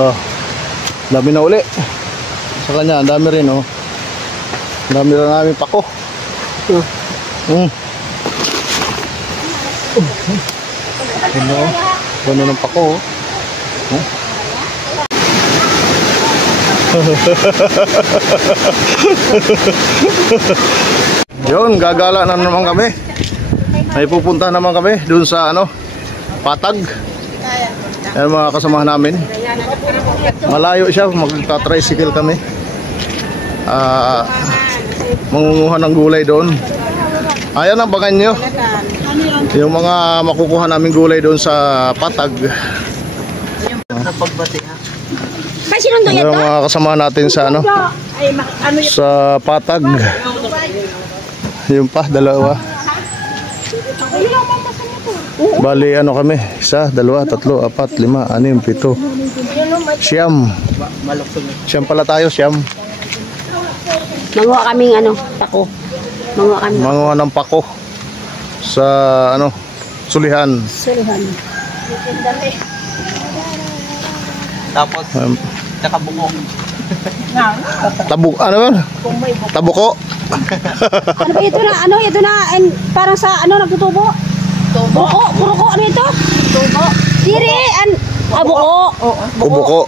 Oh, dami na uli. Sa kanya, ang dami rin, oh. Ang dami rin namin pako. Ano ng pako, oh. Yun, gagala na naman kami. May pupunta naman kami dun sa ano, Patag. Ayan mga kasamahan namin. Malayo siya, magta-tricycle kami. Mangunguha ng gulay doon. Ayan ang bagan nyo. Yung mga makukuha namin gulay doon sa Patag. Ayan mga kasamahan natin sa ano, sa Patag. Yung pa, dalawa. Bali ano kami, 1, 2, 3, 4, 5, 6, 7, siyam. Siyam pala tayo, siyam. Manguha kaming ano, pako. Manguha ng pako sa ano, sulihan. Tapos nakabuko. Tabuk ano ba? Tabuko. Ano ba ito na? Ano ito na? Parang sa ano nagtutubo? Tubo. Buko, ano ito? Tubo. Diri buko. Buko.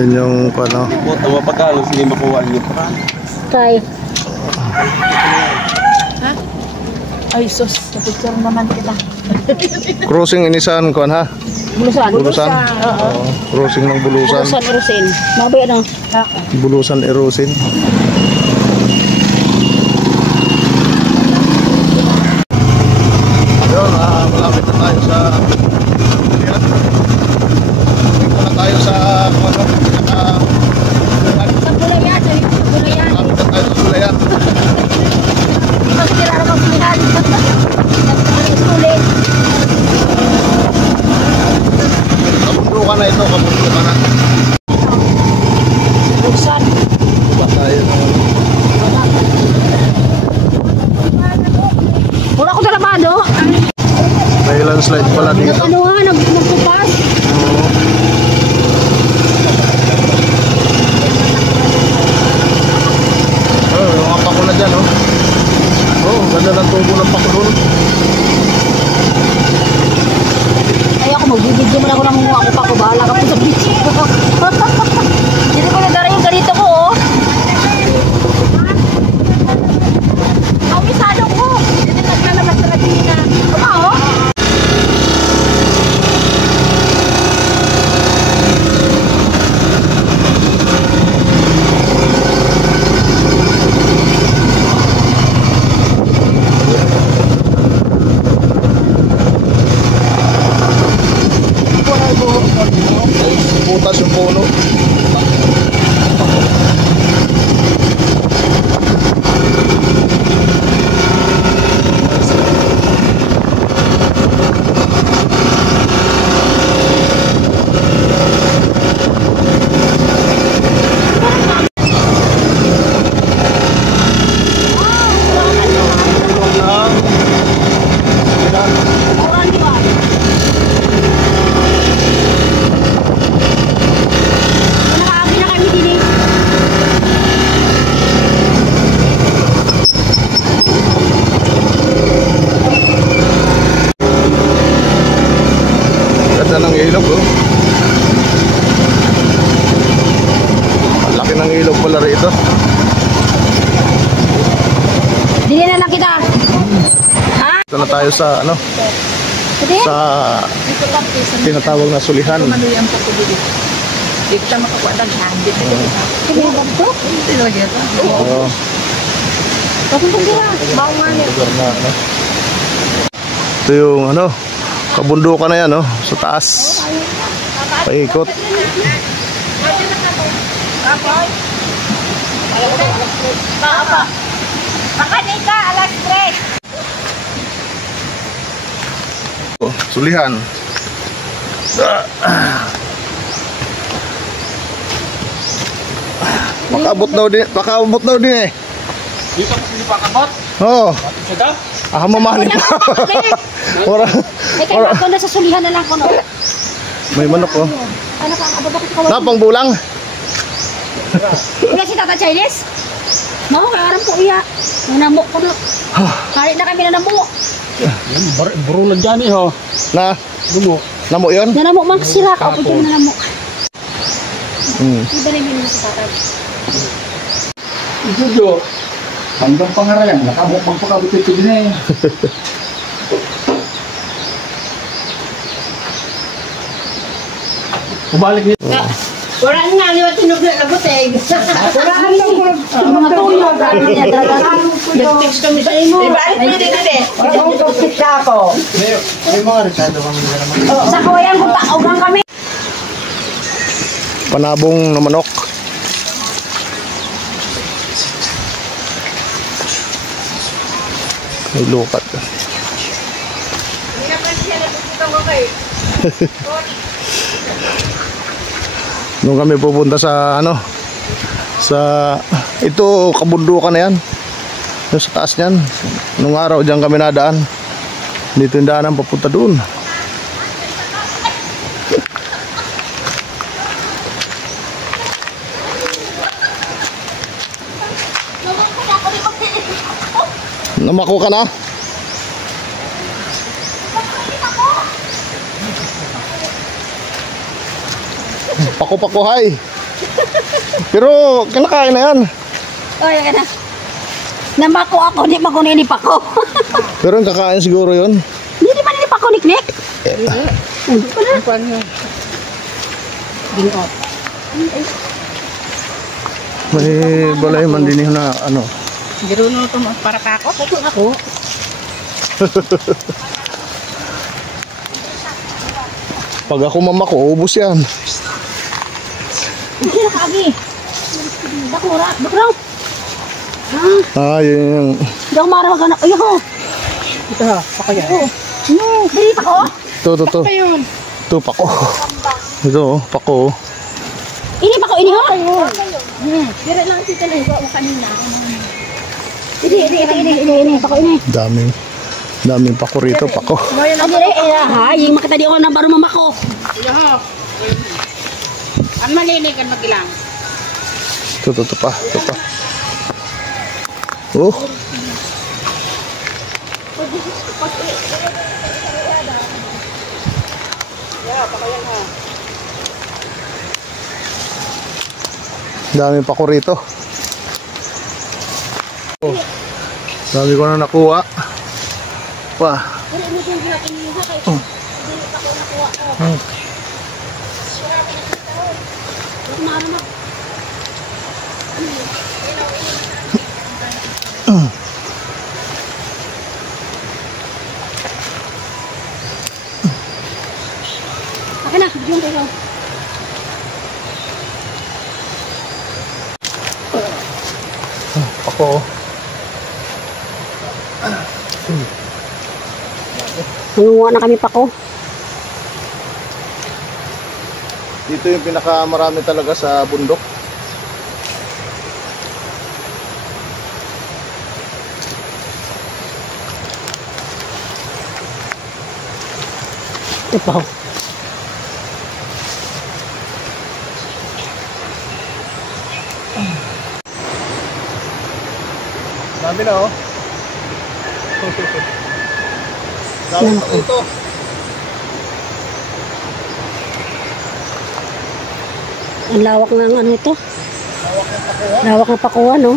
Yan yung ano. Buto mapagkalo sige makuha niyo. Tay. Ha? Ay sus, picture naman kita. Crossing inisan kon ha. Bulusan. Oo. Crossing ng Bulusan. Bulusan Erosin. Mabay ano? Bulusan Erosin. Yun, malapit na tayo sa tayo sa ano, Sa Bulayan, malapit na tayo sa Bulayan. Kasi kailangan magpilihan. Sulit. Kabundukan na ito, kabundukan na. Bulusan. Ba tayo naman. Wala ko talabado. May landslide pala dito. Ano nga, nagpupas. Yung mga pako na dyan, oh. Ganda ng tubo ng pako doon. Ay ako, magbibidyo man ako ng mga ako pa ko. Bahala ka po sa video. Hindi ko nadara yung ganito ko, oh. Awisado ko. Hindi naglalabas sa Latina. Kuma, oh. Butas yung puno. Ng ilog, oh. Ang laki ng ilog pala rito. Dili na lang kita. Ha? Ito na tayo sa ano, sa tinatawag na sulihan. Manuyan po ko dito. Dito na makakuha ng handit. Kaya ba ito? Hindi na lagi ito. Oo. Kapag sila. Bawa nga. Lugar na ano. Ito yung ano, kabundukan na yan, oh, sa taas. Paikot. Pa. Makanika, alas 3. Oh, sulihan. Pakaabot daw din eh. Dito ko hindi pa kabot. Oo. Sada? Mamani pa. Ora. Ay, kaya ako na sa sulihan na lang ko, no? May manok oh. Ano ka, aba bakit ka wala? Napang bulang. Wala si Tata Chinese? Mao, kaya aram ko iya. Nanamok ko na. Kali na kami nanamok. Buro na dyan eh ho. Na, Dumo. namo yun? Nanamok mang sila ka. Pwede mo nanamok. Hmm. Iba na yung si Tata. Ito hanggang pangarayan. Nakamok magpakabot ito din eh. Kumalik niya. Wala nga, liwat tinug na laboteg. Wala nga mga tuyog. Nag-text kami sa imo. Ibalik pwede na din. Ang kapit ka ako. May mga rekado kami naman. Sa kawayang kung taogan kami. Panabong na manok. May lukat. Nung kami pupunta sa ano, sa ito kabundukan na yan, yung sa taas niyan, nung araw dyan kami nadaan, dito yung daanan papunta doon. Namako ka na? Pako-pakuhay. Pero kinakain na yan. O, yan na. Namako ako, di pa ko ninip ako. Pero yung kakain siguro yun. Hindi di ba ninip ako, Nick? Hindi pa na. Ginot. May balay man din yun na ano. Giro no to para ka ako. Ito ako. Pag ako mamako, ubos yan. Hindi na kaagi. Bakura. Yun yung... Hindi ako marawag na. Ay ako. Ito ha, pako yan. No, dili pa ko. Ito. Ayun. Ito, pako. Ito, pako. Ini pa ko, ini ho. Dire lang si Talaga o kanina. Ini. Pako ini. Daming pako rito, pako. Ha, yung makita di ako na baro mamako. Iyo ho. Ang malinig kan magilang. Ito pa. Oh. Daming pako rito. Oh. Dami ko na nakuha. Pa. Akin na, yung kayo. Pako. Nangunguha na kami pako. Dito yung pinakamarami talaga sa bundok. Ito pa ho. Dami na oh. Dami na ito. Ang lawak ng ano ito. Lawak ng pakuha, no?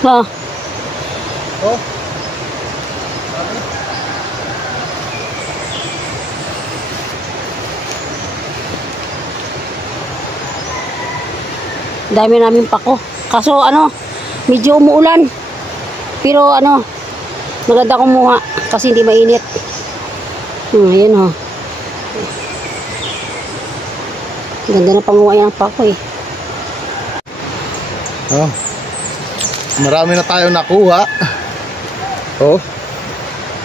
Ha? Oh. Dami namin pako. Kaso ano, medyo umuulan. Pero ano, maganda kumuha kasi hindi mainit. Ayan o. Ganda na panguha ng pako eh. Oh. Marami na tayo nakuha. Oh.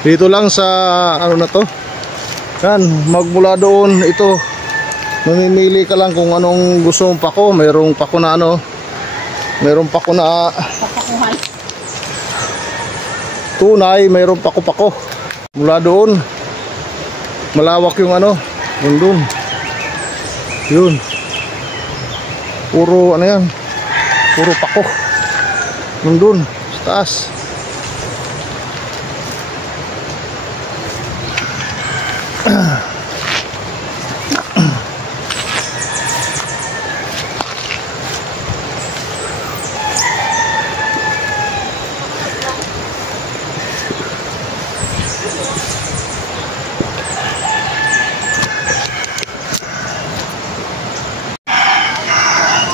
Dito lang sa ano na to. Yan, magmula doon ito. Mamimili ka lang kung anong gusto mong pako. Mayroong pako na ano. Mayroong pako na tunay, mayroong pako-pako. Mula doon. Malawak yung ano, doon. Yun. Puro ano yan. Puro pako. Doon, sa taas.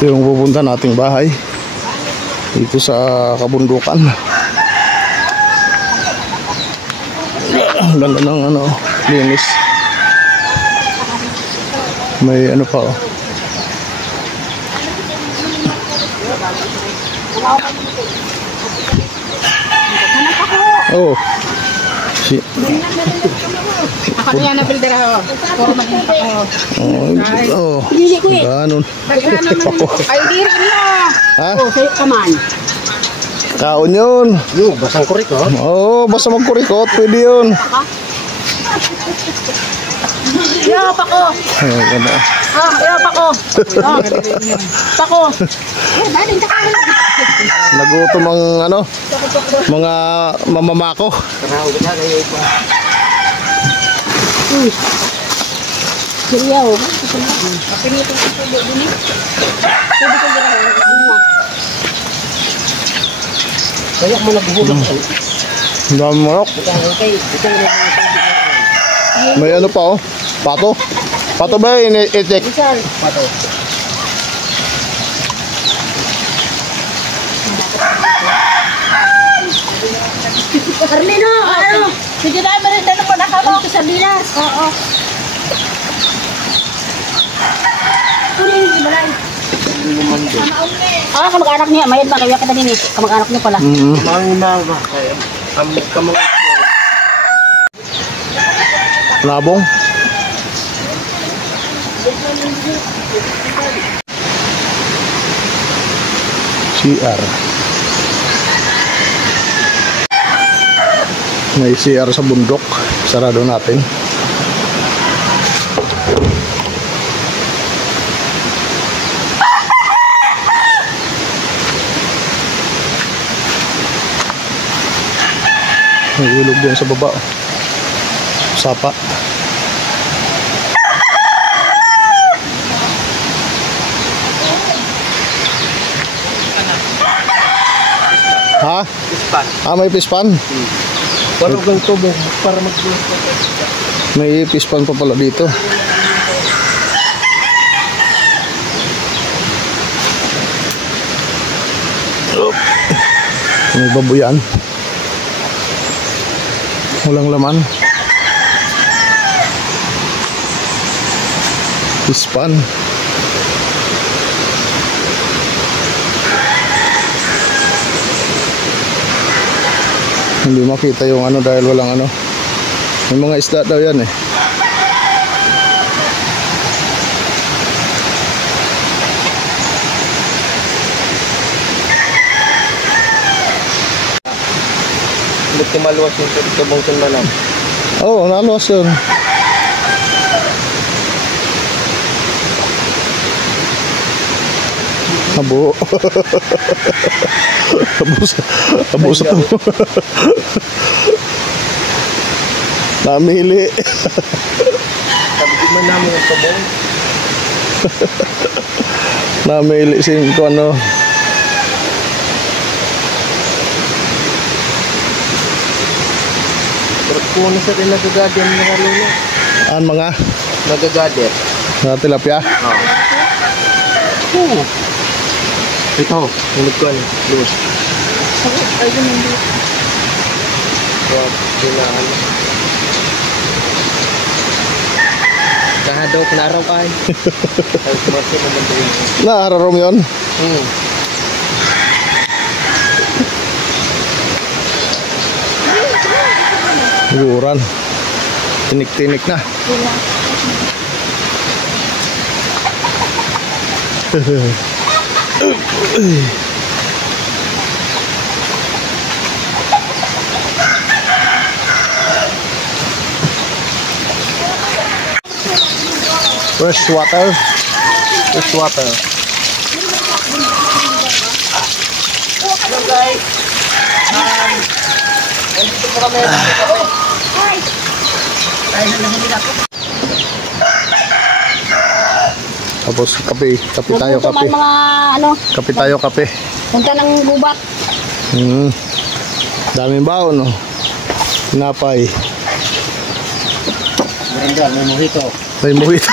Ito yung pupunta nating bahay dito sa kabundukan. Ganda ng ano, linis. May ano pa oh. Oh. Ako yan na builder ako. Puro maging ako. Oh, Hindi ko eh. ganun. Ay, di rin mo. Ha? Oh, say, come on. Kaon yun. Yung basang kurikot. Oo, basta magkurikot, pwede yun. Yo, pako. Oh, ganda. Yo, pako. Pako. Nagutom ang ano, mga mamamako. Siriyaw. Kaya mo naghuhulog. Ang dami manok. May ano pa oh, pato. Pato ba yun, itik? Pato. Carlino, ano? Sige na, merinda na po nakalo. Ito sa bilas. Oo. Kunin yung balay. Kamag-anak niya. Mayad ba? Kaya kita din eh. Kamag-anak niya pala. Mangimaga. Kaya kamang Labong. CR. May CR sa bundok. Sarado natin. May ilog din sa baba. Sapa. Ha? pispan. Ah, may pispan? Para kang tubig para May pispan pa pala dito. May babuyan. Walang laman. Pispan. Hindi makita yung ano dahil walang ano. May mga isda daw yan eh. Buti maluwas yung kabungkin malam. Oo, naluwas yun. Abo. Abo sa to. Namili. Sabi di man namin yung kabong. Namili sin ko ano. Pero kung sa rin nagagadir mga lulo. An mga Nagagadir. na tilapia. Ito, hulog ko ano. Luwas. Kaya, kailangan. pinaraw ka. Naararom yun. Guran. Tinik-tinik na. Fresh water. Fresh water. Hello guys. Nandito po kami. Tapos kape. Kape tayo, Nagpunto kape. man mga ano, Kape tayo, kape. punta ng gubat. Daming baon, no? Tinapay. Brenda, may mojito. May mojito.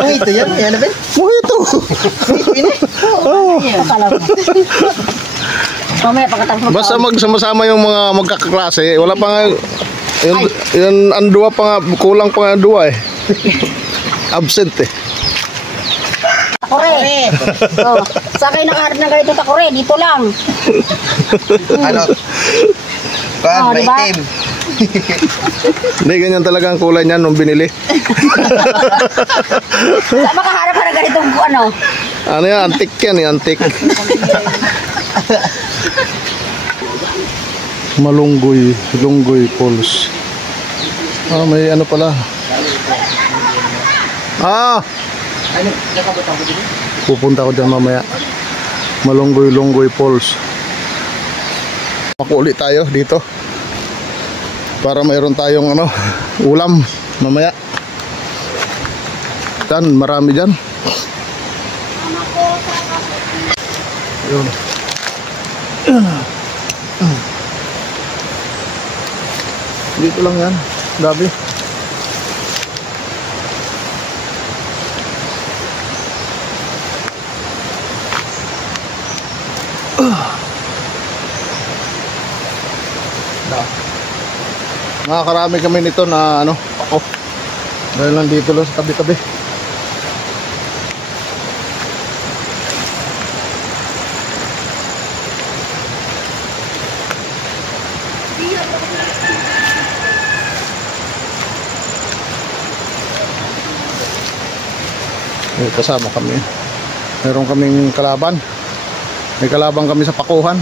Mojito yan, yan na ba? Mojito! Akala mo. Mamaya pagkatapos mag- Basta magsama-sama yung mga magkakaklase. Wala pa nga... Yun, ang dua pa nga, kulang pa nga ang dua eh. Absent eh. Takore. Oh, sa kayo nakaharap na ganito takore, dito lang. Ano? Oh, diba? Maitim. Hindi, ganyan talaga ang kulay niyan nung binili. Sa makaharap ka na ganitong ano. Ano yan? Antik yan eh, antik. Malunggoy, Lunggoy Falls. Ah, may ano pala. Ah! Ano? Nakabutang ko dito? Pupunta ko dyan mamaya. Malunggoy Falls. Makuuli tayo dito. Para mayroon tayong ano, ulam mamaya. Dan, marami dyan. Yun. Dito lang yan. Dabi. Nakakarami kami nito na ano, ako. Dahil lang dito lang sa tabi-tabi. May kasama kami. Meron kaming kalaban. May kalaban kami sa pakuhan.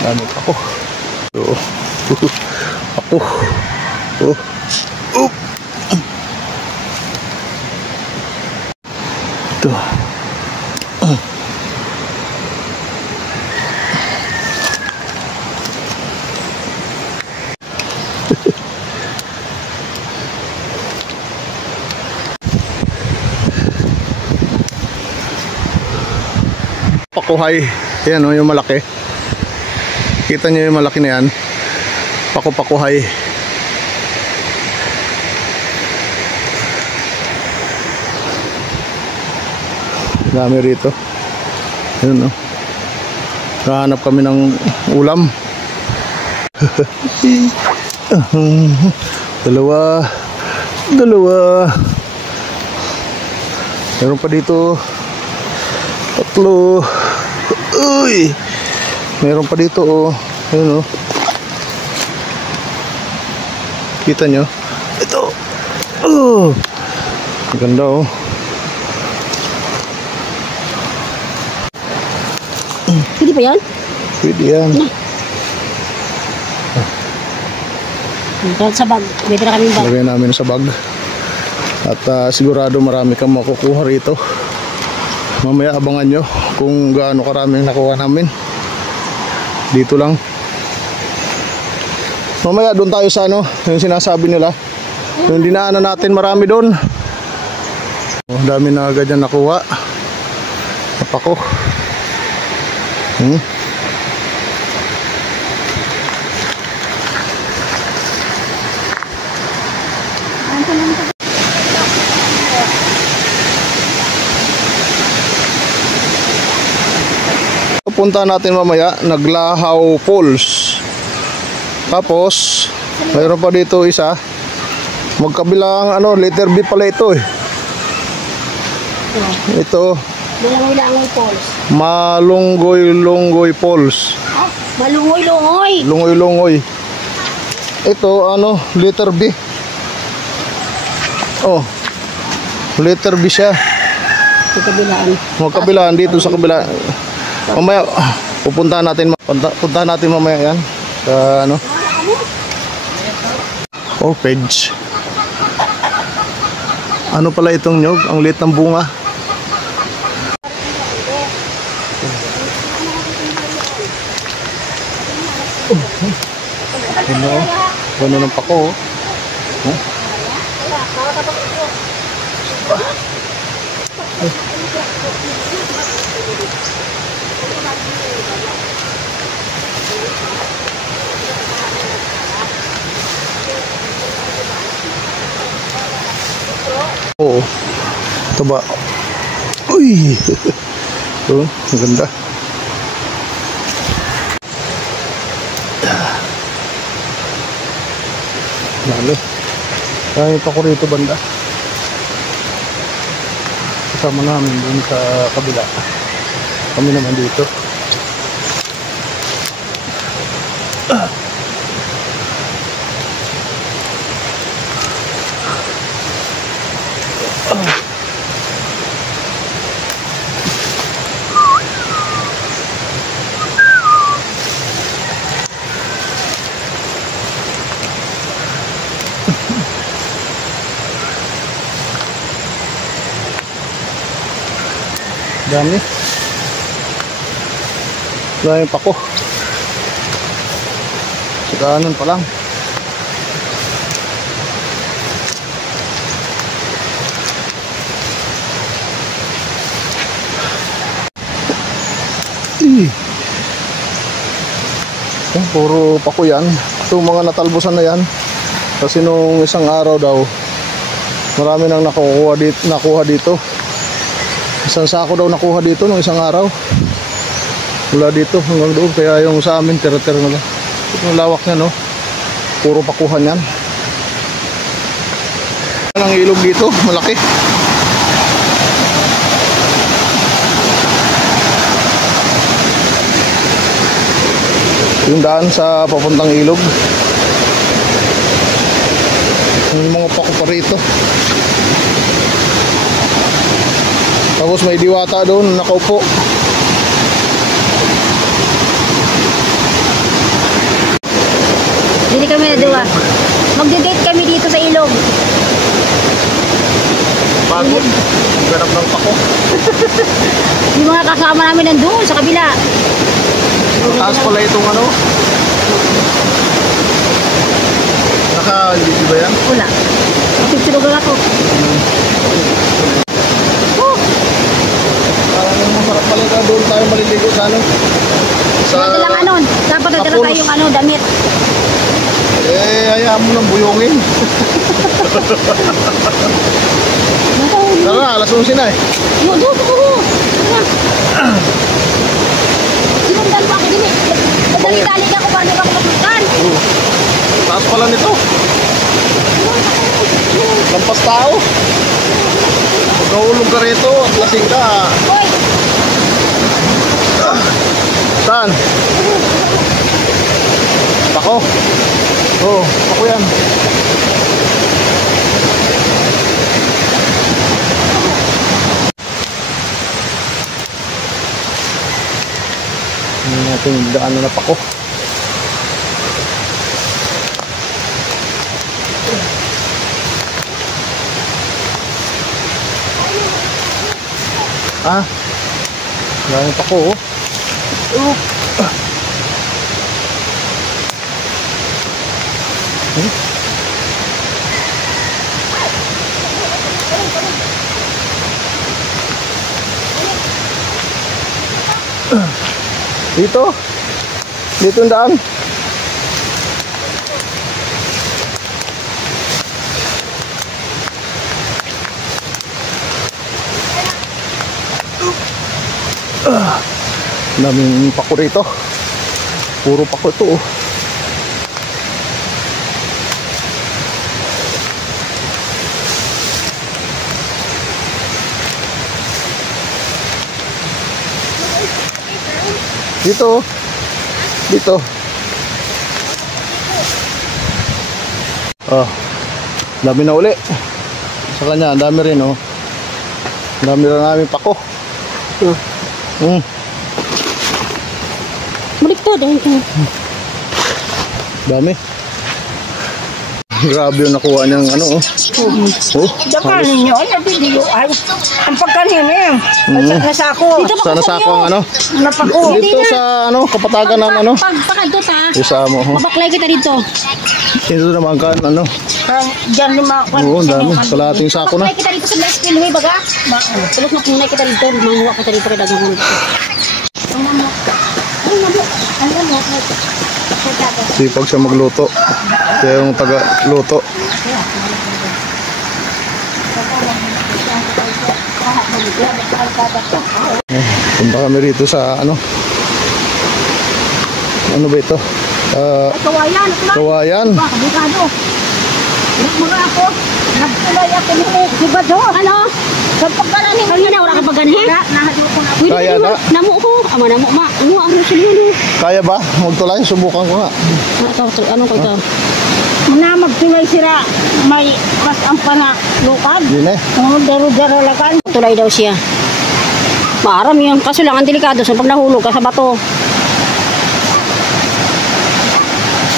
Dami ako. So, ako. Oh. Oh. Ito. Pakuhay. Yan o, yung malaki. Kita nyo yung malaki na yan. Pakupakuhay. Dami rito. Yun o. Kahanap kami ng ulam. Dalawa. Meron pa dito. Tatlo. Uy! Meron pa dito oh. Ayun oh. Kita nyo? Ito. Oh! Ganda oh. Pwede pa yan? Pwede yan. Kahit sa bag. Pwede na kami bag. Lagay namin sa bag. At sigurado marami kang makukuha rito. Mamaya abangan nyo kung gaano karaming nakuha namin. Dito lang. Mamaya doon tayo sa ano, yung sinasabi nila. Yung dinaanan natin marami doon. Oh, dami na agad yan nakuha. Napako. pupunta natin mamaya, Naglahaw Falls. Tapos mayroon pa dito isa. Magkabilang ano, letter B pala ito eh. Ito, Langoy-langoy Falls. Malunggoy-lunggoy Falls. Ah, malungoy-lungoy. Lungoy-lungoy. Ito ano, letter B. Oh. Letter B siya. Sa kabilaan. Magkabilaan dito sa kabila. Mamaya pupuntahan natin, puntahan natin mamaya yan. Sa ano? Oh, page. Ano pala itong nyog? Ang liit ng bunga. Ano? Ano ng pako? Huh? Oo. Ito ba? Uy! Ito, ang ganda. Lalo. Kaya pa ko rito banda. Kasama namin dun sa kabila. Kami naman dito. Dami. Dami pa ko. Sa kanan pa lang. Puro pako yan. Itong mga natalbusan na yan. Kasi nung isang araw daw, marami nang nakuha dito. Isang sako daw nakuha dito nung isang araw. Mula dito hanggang doon. Kaya yung sa amin tira-tira na lang. Yung lawak niya, no? Puro pakuhan yan. Ang ilog dito, malaki. Yung daan sa papuntang ilog. Yung mga pako pa rito. Tapos may diwata doon, nakaupo. Dili kami na duwa. Magde-date kami dito sa ilog. Pagod. Ganap ng pako. Yung mga kasama namin nandun sa kabila. Taas pala itong ano. Naka-hindi ba yan? Wala. Tutulugan ako. Masarap pala na doon tayo maliligo sa ano. Sa... Nagdalang ano. Dapat nagdala Tapos. tayong ano, damit. Hayaan mo lang buyongin. Tara, alas 11 na eh. Doon. Sinundan mo ako din eh. Madali-dali ka ko para di ka ako matulkan. Taas pala nito. Lampas tao. Pag nahulog ka rito at lasing ka. Hoy! Saan? Pako. Oo, pako yan. Hindi natin daan na pako. Ah, dami pako oh. Dito ang daan. Daming pako rito. Puro pako ito oh. Dito. Dito. Oh. Dami na uli. Sa kanya, ang dami rin oh. Ang dami rin namin pako. Balik to dahil ka. Dami. Grabe yung nakuha niyang ano oh. Oh. Dapat ninyo, nabidiyo ay. Ang pagkanin eh. Nasa ako. Dito Sana sa ako ang ano. Napako. Dito sa ano, kapatagan ng ano. Pagpakad to ta. Isa mo ho. Mabaklay kita dito. Dito naman kan ano. Diyan lima. Oo, ang dami. Kalahating sako na. Mabaklay kita dito sa West Pilway baga. Tulog na kunay kita dito. Manguha kita dito kay dagang dito. Sipag siya magluto. Kaya yung taga-luto. Punta kami rito sa ano. Ano ba ito? Kawayan. Kawayan. Kabukado. Mga ako. Nagtuloy ako ni Diba do? Ano? Sa pagkaraning. Kanina wala ka pagganhin? Nahadyo ko na. Kaya na. Namu ko. Ama namu ma. Ang rusulino. Kaya ba? Magtulay. Subukan ko nga. Ano ko ito? Muna magtulay sila. May pas ang panalukad. Yun eh. Ang daro-daro lakan. Tulay daw siya. Maaram yun. Kaso lang ang delikado sa pag nahulog ka sa bato.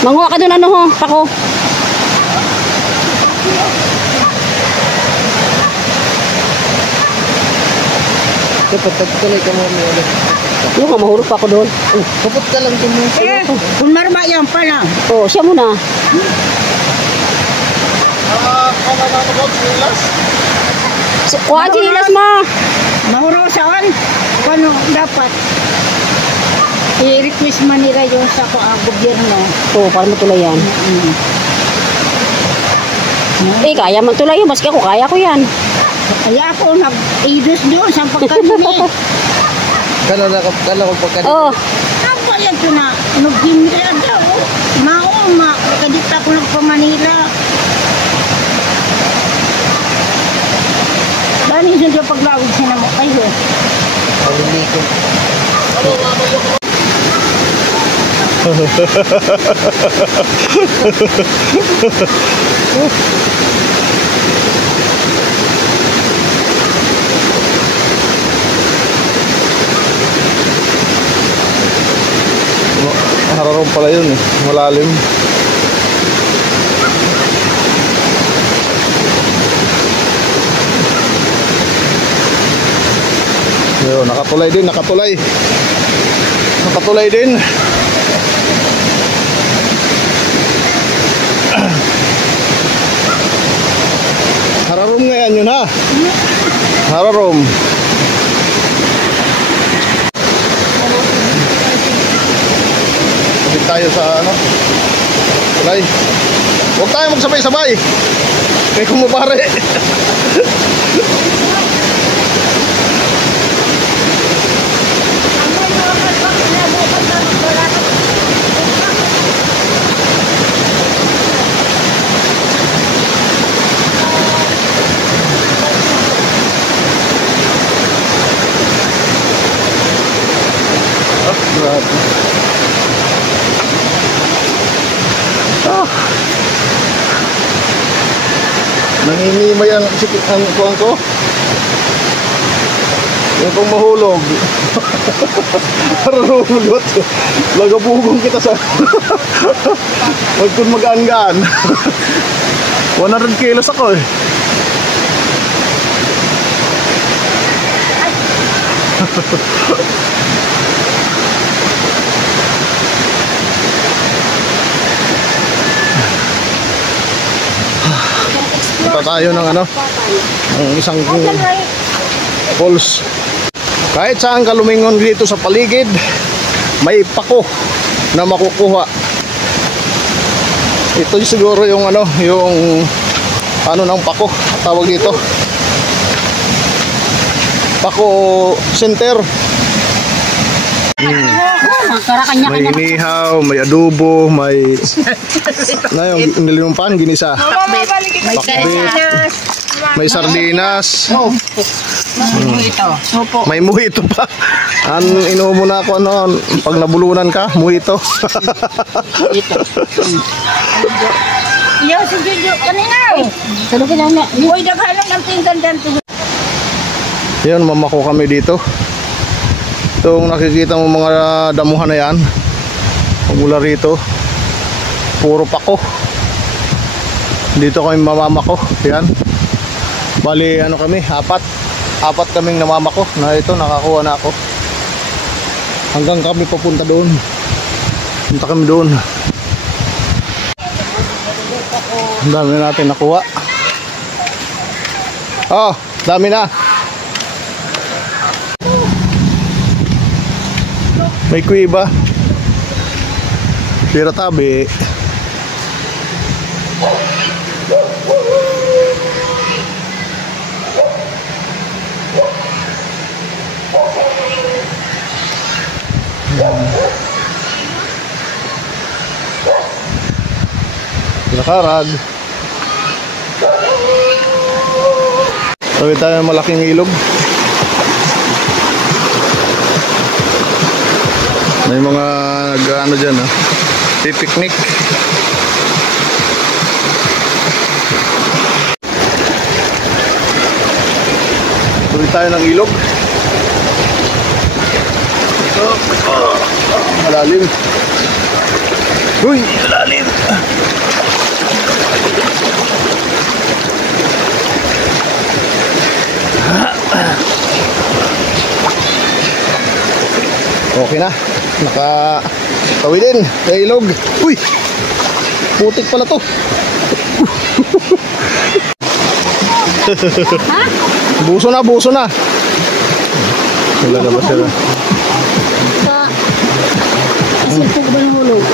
Manguha ka dun ano ho. Pako. Pagtuloy ka mo ulit. Yung nga mahulog pa ako doon. Kapot ka lang din mo. Eh, kung marma yan pala. Oh, siya muna. Kuha chinilas mo. Mahurusan. Kano dapat? I-request man nila yung sa gobyerno. Oo, para matulay yan. Eh, kaya matulay yun. Maski ako, kaya ko yan. Kaya ako nag-idos doon sa pagkanin. Kala ko pagka Oo. Apa yan ito na? Nag-gimra daw. Mauma. Kadita ko lang pa Manila. Dani siya paglawid siya na mo kayo. Hararong pala yun eh. Malalim. Yo, nakatulay din, nakatulay. Nakatulay din. Hararom nga yan yun ha. Hararom. Balik tayo sa ano. Tulay. Huwag tayo magsabay-sabay. Kaya kumabare. Grabe. Nanginimay ang kuwang ko. Yung kong mahulog. Harulugot. Lagabugong kita sa wag kong magaan-gaan. 100 kilos ako eh. Punta tayo ng ano, ng isang falls. Kahit saan ka lumingon dito sa paligid, may pako na makukuha. Ito siguro yung ano, yung ano ng pako, tawag dito. Pako center. Kanya-kanya. May inihaw, may adobo, may... Na yung nilinumpaan, ginisa. May Pakbit, may sardinas. Opo. May mojito pa. Inumo mo na ako, ano, pag nabulunan ka, mojito. Iyo, si Jojo, kanina. Tulog ka na. Uy, daghanan ng tinggan dyan. Yun, mamako kami dito. Itong nakikita mo mga damuhan na yan, mula rito, puro pako. Dito kami mamamako. Yan. Bali, ano kami, apat kaming namamako na ito, nakakuha na ako. Hanggang kami papunta doon. Punta kami doon. Ang dami na natin nakuha. Oh, dami na. May kuiba. Tira tabi. Nakarag. Tabi tayo ng malaking ilog. May mga nag-ano dyan, ha? Pipiknik. Tabi tayo ng ilog. Malalim. Uy, malalim. Okay na. Nakatawi din sa ilog. Uy! Putik pala to. Buso na, buso na. Wala na ba sila? Kasi ito ba yung hulog?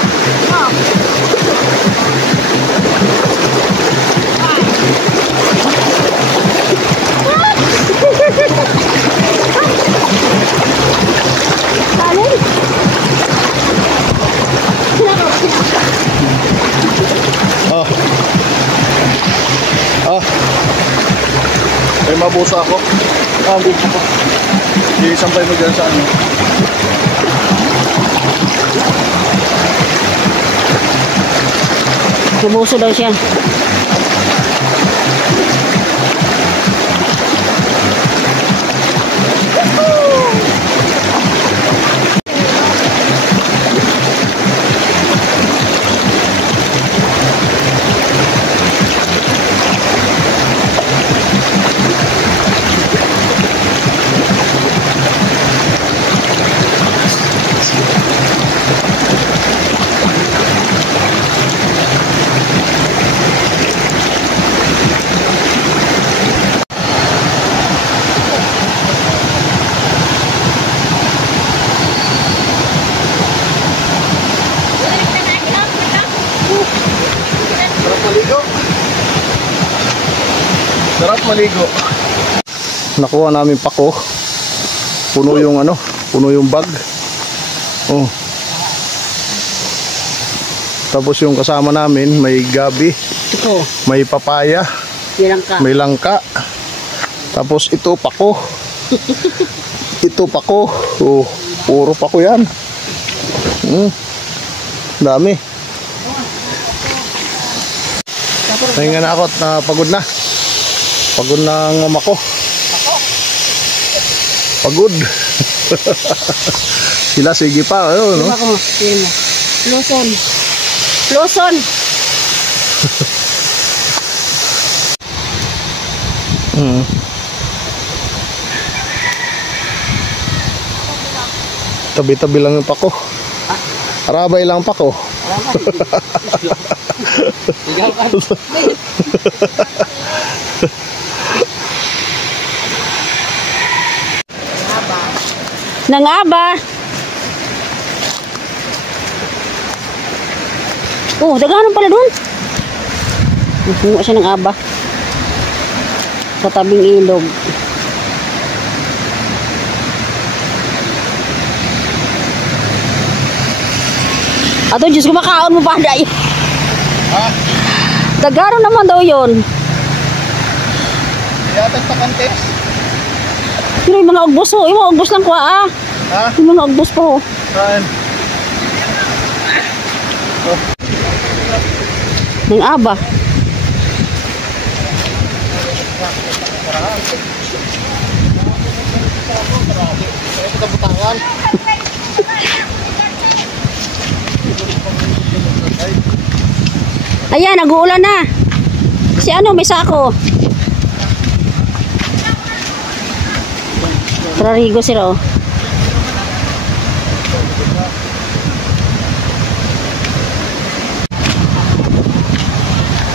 Oh. Oh. May mabusa ako. Busa ko. Isampay mo dyan sa ano. Subuso daw siya. Sarap maligo. Nakuha namin pako. Puno yung ano, puno yung bag. Oh. Tapos yung kasama namin may gabi, Ito. may papaya, Yan ka. may langka. Tapos ito pako. Ito pako. Oh, puro pako 'yan. Dami. Tingnan na ako at pagod na. Pagod na ang mama ko. Pagod. Sila sige pa, ayun, no? Ako, yan mo. Luson. Luson. Tabi-tabi lang yung pako. Arabay lang pako. Nangaba. Oh, dagahan pala doon. Napunga siya ng aba. Sa tabing ilog. Ato, Diyos ko, makaon mo pa day. Ha? Dagaro naman daw yun. Yatag pa kantes. Pero yung mga ugbos ho. Yung mga ugbos lang kuha ah. Ha? Yung mga ugbos po ho. Saan? Ng aba. Ayan, nag-uulan na. Si ano, may sako. Rarigo sila oh.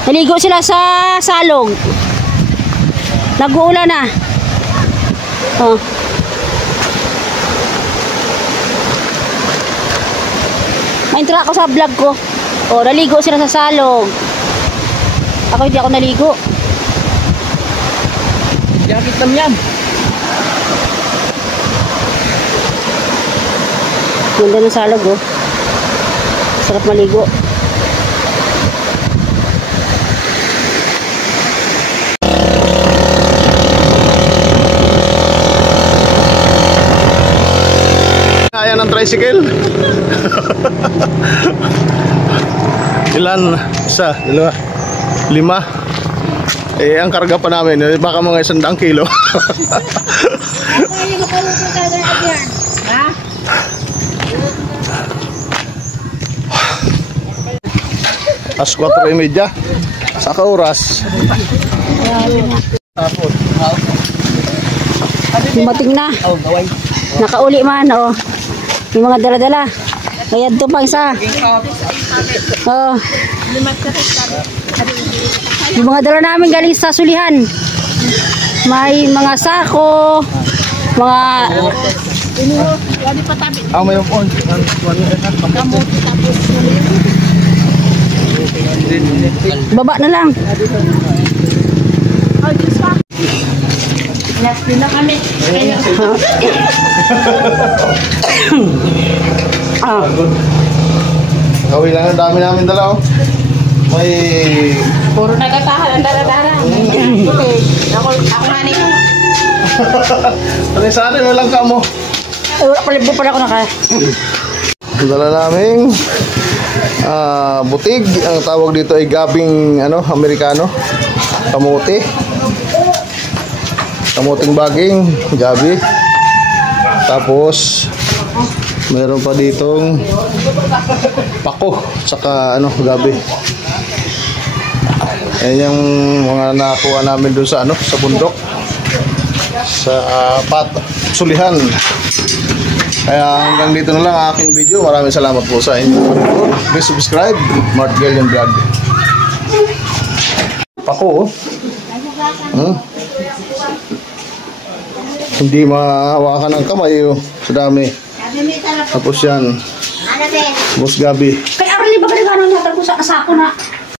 Naligo sila sa salog. Nag-uulan na. Oh. Maintro ako sa vlog ko. Oh, naligo sila sa salog. Ako hindi ako naligo. Jakit lang yan. Ganda ng salog oh. Sarap maligo. Kaya ng tricycle. Ilan? Isa, dalawa, 5. Eh, ang karga pa namin, baka mga 100 kilo. As 4:30. Sa oras. Dumating na. Oh, gaway. Nakauli man oh. Yung mga dala-dala. Kaya ito pang isa. Oh. Yung mga dala namin galing sa sulihan. May mga sako, mga May on. baba na lang. Ah. Gawin lang, ang dami namin dala oh. May... Puro nagatahan ang dara-dara. Ako nga nito. Sana na lang ka mo. Ay, wala pala pala ako naka. Dala naming butig. Ang tawag dito ay gabing Amerikano. Kamuti. Kamuting baging, gabi. Tapos meron pa ditong pako, saka gabi. Ayan yung mga nakuha namin dun sa sa bundok. Sa sulihan. Kaya hanggang dito na lang ang aking video. Maraming salamat po sa inyo. Please subscribe, Mart Galion Vlog. Pako, hindi mahawakan ng kamay sa dami. Tapos yan, bus gabi. Kay Arlie ba galing ano natag ko sa sako na.